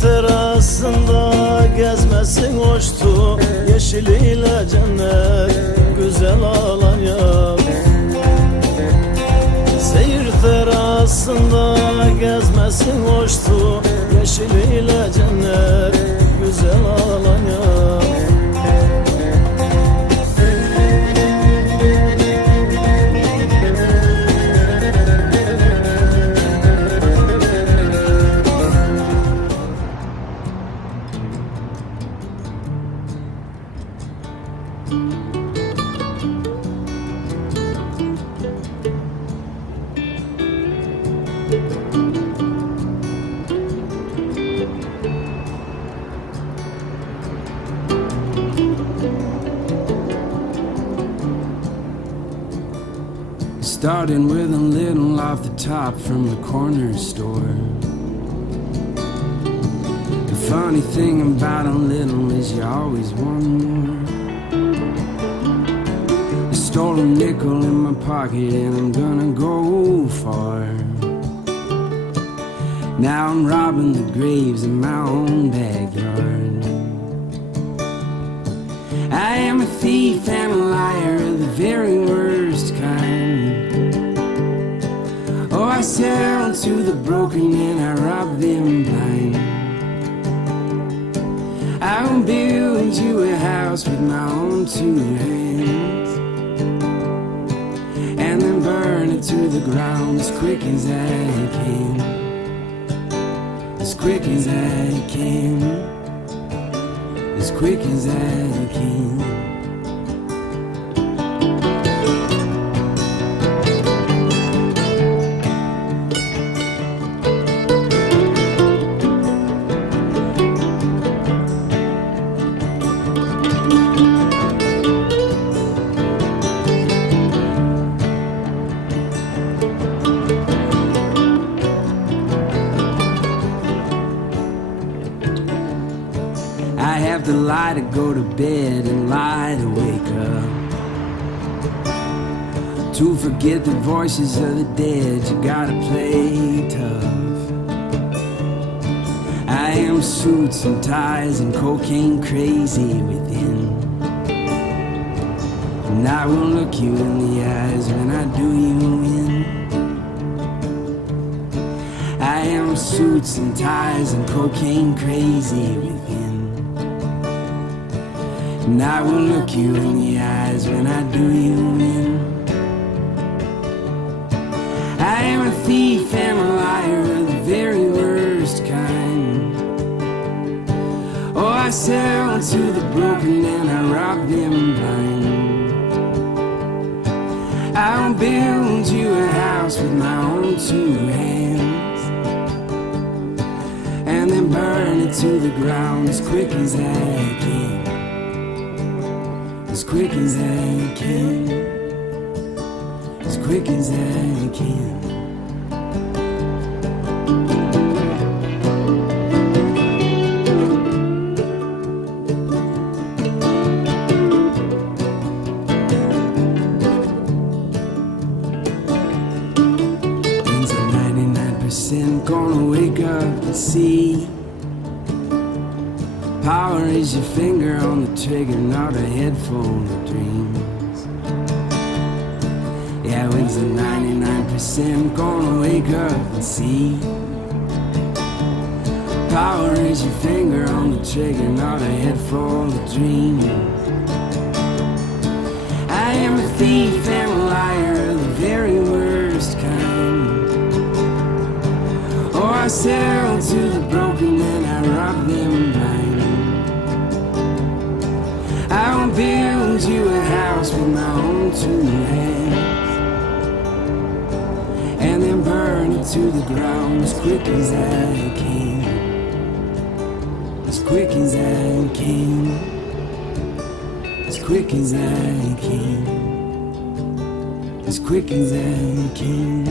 terasında gezmesin hoştu, yeşiliyle cennet güzel Alanya. Seyir terasında gezmesin hoştu, yeşiliyle cennet güzel Alanya. Starting with a little off the top from the corner store. The funny thing about a little is you always want more. I stole a nickel in my pocket and I'm gonna go far. Now I'm robbing the graves in my own backyard. I am a thief and a liar of the very worst kind. Oh, I sell to the broken and I rob them blind. I will build you a house with my own two hands, and then burn it to the ground as quick as I can. As quick as I can. As quick as I can. To lie to go to bed and lie to wake up, to forget the voices of the dead. You gotta play tough. I am suits and ties and cocaine crazy within, and I will look you in the eyes when I do you in. I am suits and ties and cocaine crazy within, and I will look you in the eyes when I do you in. I am a thief and a liar of the very worst kind. Oh, I sell to the broken and I rob them blind. I will build you a house with my own two hands, and then burn it to the ground as quick as I can. As quick as I can. As quick as I can. When's the 99% gonna wake up and see? Power is your finger on the trigger, not a head full of dreams. Yeah, when's the 99% gonna wake up and see? Power is your finger on the trigger, not a head full of dreams. I am a thief and a liar of the very worst kind. Oh, I sell to the broken and I rob them blind. I will build you a house with my own two hands, and then burn it to the ground as quick as I can. As quick as I can. As quick as I can. As quick as I can.